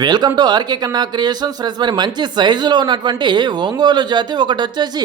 Welcome to RK కన్నా creations friends. మరి మంచి సైజులో ఉన్నటువంటి ఒంగోలు జాతి ఒకటి వచ్చేసి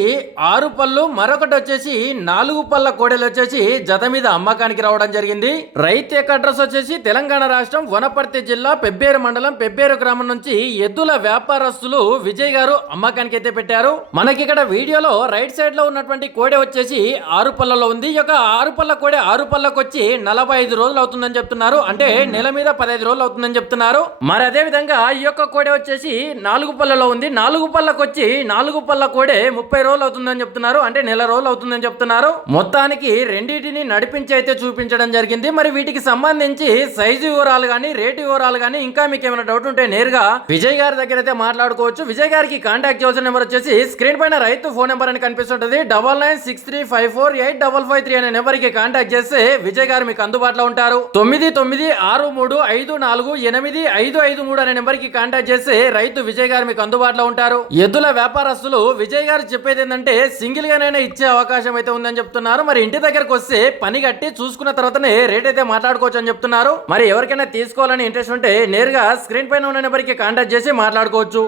6 పళ్ళు, మరొకటి వచ్చేసి 4 పళ్ళ కోడెలు వచ్చేసి జత మీద అమ్మకానికి రావడం జరిగింది. రైతు యొక్క అడ్రస్ వచ్చేసి తెలంగాణ రాష్ట్రం వనపర్తి జిల్లా పెబ్బేరు మండలం పెబ్బేరు గ్రామం నుంచి ఎద్దుల వ్యాపారస్తులు విజయ్ గారు అమ్మకానికి అయితే పెట్టారు. మనకి ఇక్కడ వీడియోలో రైట్ సైడ్ లో ఉన్నటువంటి కోడె వచ్చేసి 6 పళ్ళలో ఉంది. ఈ యొక్క 6 పళ్ళ కోడె 6 పళ్ళకు వచ్చి 45 రోజులు అవుతుందని చెప్తున్నారు. అంటే నెల మీద 15 రోజులు అవుతుందని చెప్తున్నారు. మరి అదే ఈ యొక్క కోడె వచ్చేసి 4 పళ్ళలో ఉంది. 4 పళ్ళకు వచ్చి 4 పళ్ళ కోడె 30 రోజులు అవుతుందని చెప్తున్నారు. అంటే నెల రోజులు అవుతుందని చెప్తున్నారు. మొత్తానికి రెండింటిని నడిపించి అయితే చూపించడం జరిగింది. మరి వీటికి సంబంధించి సైజు వివరాలు గానీ, రేటు వివరాలు గానీ, ఇంకా మీకు ఏమైనా డౌట్ ఉంటే నేరుగా విజయ్ గారి దగ్గర అయితే మాట్లాడుకోవచ్చు. విజయ్ గారికి కాంటాక్ట్ చేయాల్సిన నెంబర్ వచ్చేసి స్క్రీన్ పైన రైతు ఫోన్ నెంబర్ అని కనిపిస్తుంటది. 9963548553 అనే నెంబర్ కి కాంటాక్ట్ చేస్తే విజయ్ గారు మీకు అందుబాటులో ఉంటారు. 9963548553 అనే నెంబర్ కి కాంటాక్ట్ చేస్తే రైతు విజయ్ గారు మీకు అందుబాటులో ఉంటారు. ఎద్దుల వ్యాపారస్తులు విజయ్ గారు చెప్పేది ఏంటంటే సింగిల్ గానైనా ఇచ్చే అవకాశం అయితే ఉందని చెప్తున్నారు. మరి ఇంటి దగ్గరకు వస్తే పని కట్టి చూసుకున్న తర్వాతనే రేట్ అయితే మాట్లాడుకోవచ్చు అని చెప్తున్నారు. మరి ఎవరికైనా తీసుకోవాలని ఇంట్రెస్ట్ ఉంటే నేరుగా స్క్రీన్ పైన ఉన్న నెంబర్ కి కాంటాక్ట్ చేసి మాట్లాడుకోవచ్చు.